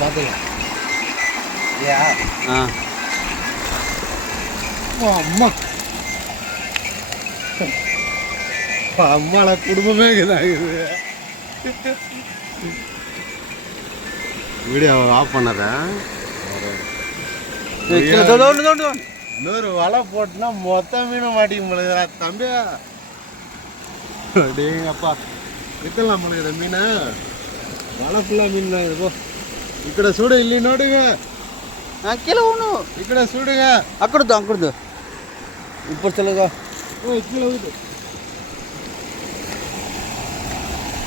பார்த்துக்கலாம். அம்மா அம்மால குடும்பமே இதாகுது. வீடியோ ஆஃப் பண்ணறேன். இன்னொரு வலை போட்டுனா மொத்த மீனும் மாட்டிக்க முடியுதா தம்பி? அப்படியேங்கப்பா வித்தலாம் முடியுது மீனை. வலை ஃபுல்லாக மீன் தான் இது. போ ఇక్కడ చూడు ಇಲ್ಲಿ ನೋಡುಗ ಕೆಲವನು ఇక్కడ చూಡುಗ ಅಕ್ಕಡದು ಅಕ್ಕಡದು ಇಪ್ಪತ್ತು ಸಲಗ கீழே ಹೋಗುದು.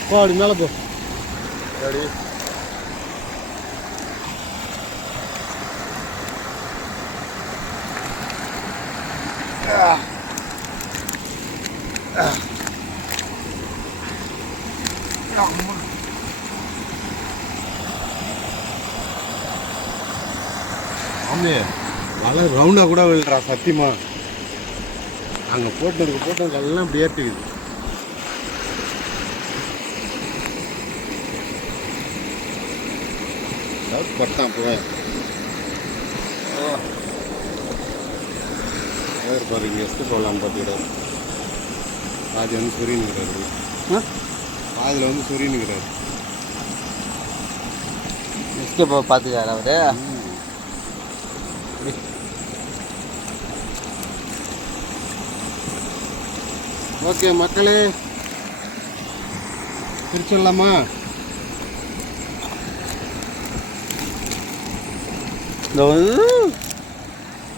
போ அப்படி மேலே போ. அப்படி ஆமே வலை ரவுண்டாக கூட விழுறா சத்தியமா. அங்கே போட்டதுக்கு எல்லாம் இப்படி ஏற்றுக்குது. பட்டான் போய் பாரு இங்கே எஸ்ட்டு போகலான்னு பார்த்துக்கிட்டாரு. பாதி வந்து சொரின்னுக்கிறாரு. பாதியில் வந்து சொரின்னுக்கிறாரு. எஸ்ட்டு போய் பார்த்துக்காரு அவரு. ஓகே மக்களே பிரிச்சிடலாமா?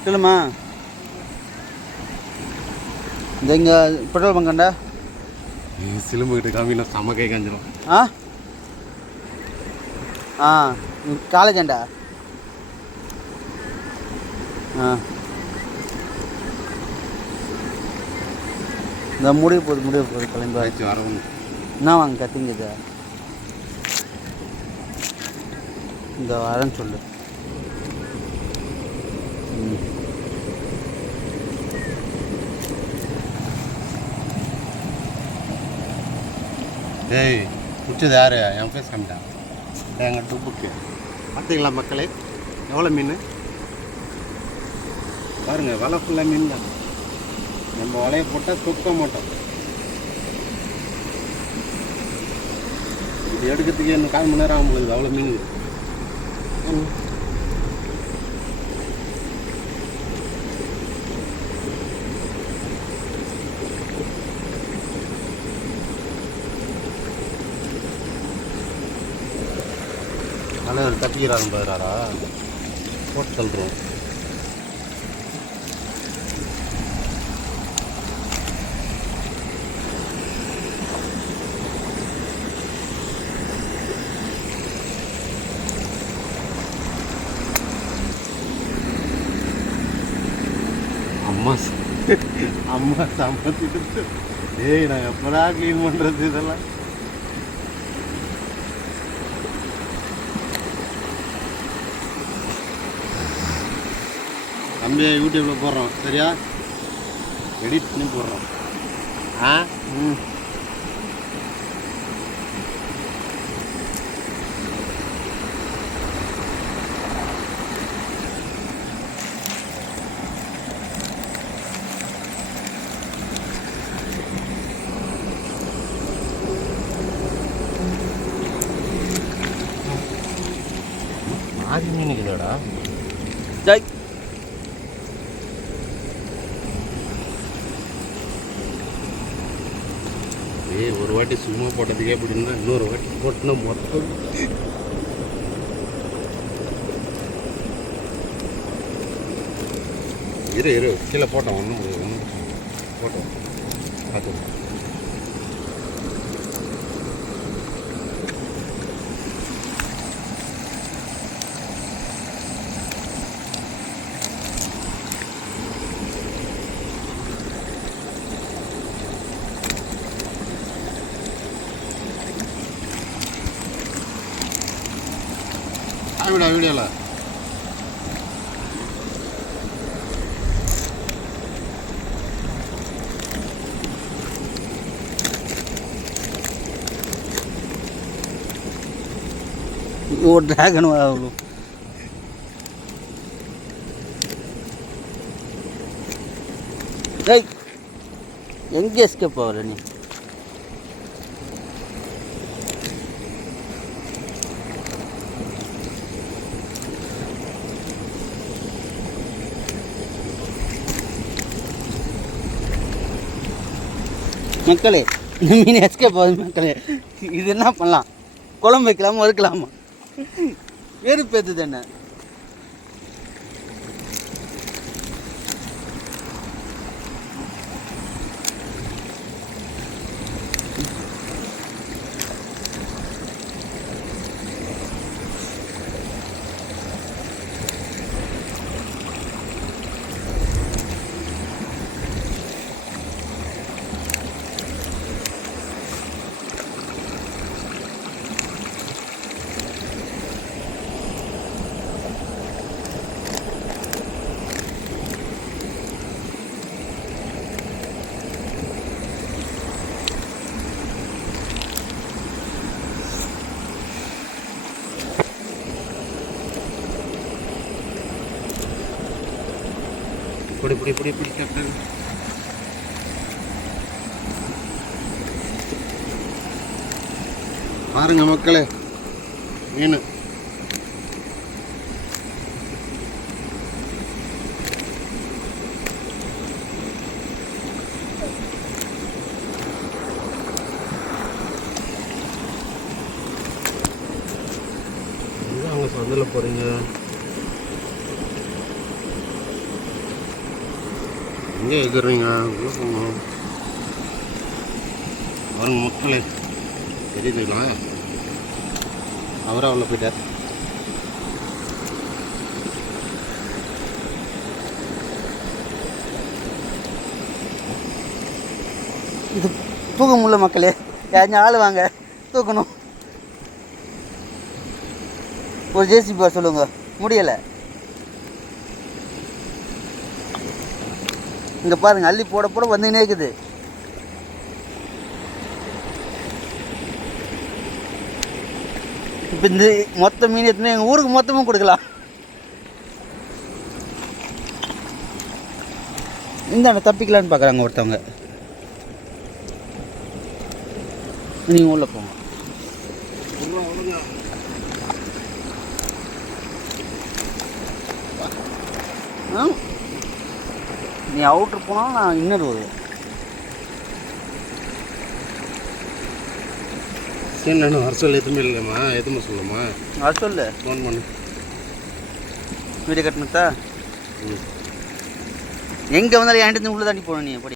இல்லைம்மா இந்த இங்கே பெட்ரோல் பங்கண்டா சிலும்புக்கிட்ட காமினா செம கை காஞ்சிடும். காலேஜாண்டா இந்த முடிவு போகுது கிளம்பி ஆச்சு வரவும். என்ன வாங்க கத்திங்குது இந்த வரேன்னு சொல்லு. ஏய் பிடிச்சது யாரு? என் ஃபேஸ் காமிட்டான். எங்கள் டுப்புக்கு பார்த்தீங்களா மக்களே எவ்வளோ மீன் பாருங்கள். வலை ஃபுல்லாக மீன் தான். நம்ம வலையை போட்டால் தூக்க மாட்டோம். இது எடுக்கிறதுக்கு இன்னும் 1/4 மணி நேரம் ஆகும் பொழுது அவ்வளோ மீன். தலைவர் தப்பிக்கிறாங்க பாருறாரா போட்டு சொல்கிறோம். அம்மா சம்மத்திட்டு ஏய் நான் எப்படா க்ளீன் பண்ணுறது இதெல்லாம்? தம்பியை யூடியூப்பில் போடுறோம் சரியா? எடிட் பண்ணி போடுறோம். ஆதி மீன் இருக்குதாடா? ஜாய் ஒரு வாட்டி சும்மா போட்டதுக்கே அப்படின்னா இன்னொரு வாட்டி போட்டுனா மொத்தம் இரு கீழே போட்டோம். ஒன்றும் போட்டோம் பார்த்து. வீடியோவில் ஒரு டிராகன் அவ்வளோ. டேய் எங்கே எஸ்கேப் ஆகல நீ? மக்களே இந்த மீன் எஸ்கேப் ஆகுது மக்களே. இது என்ன பண்ணலாம்? குழம்பு வைக்கலாமா வறுக்கலாமா? வெறுப்பேத்துது என்ன? இப்படி கேப்டன். பாருங்க மக்களே மீன். அங்கே சந்தில் போகிறீங்க. எங்கே எகிறீங்க? பாருங்க மக்களே தெரியுதுங்களா? அவரா உள்ள போயிட்டார். இது தூக்க முடியல மக்களே. யாரும் ஆள் வாங்க தூக்கணும். ஒரு ஜேசிபி பார் சொல்லுங்க. முடியலை. இங்கே பாருங்க அள்ளி போட போட வந்துக்கினே இருக்குது. இப்போ இந்த மொத்த மீன் எடுத்துன்னு எங்கள் ஊருக்கு மொத்தமும் கொடுக்கலாம். இந்த தப்பிக்கலான்னு பார்க்குறாங்க ஒருத்தவங்க. நீங்கள் உள்ளே போங்க. நீ அவுட்ரு போனால் நான் இன்னொரு வருவேன். சரி நான் வர சொல்ல எதுவுமே இல்லைம்மா. எதுவுமே சொல்லுமா? வர சொல்லு. ஃபோன் பண்ணு. வீடியோ கட்டணுத்தா எங்கே வந்தாலும் என்கிட்ட உள்ளே தாண்டி போகணும். நீ எப்படி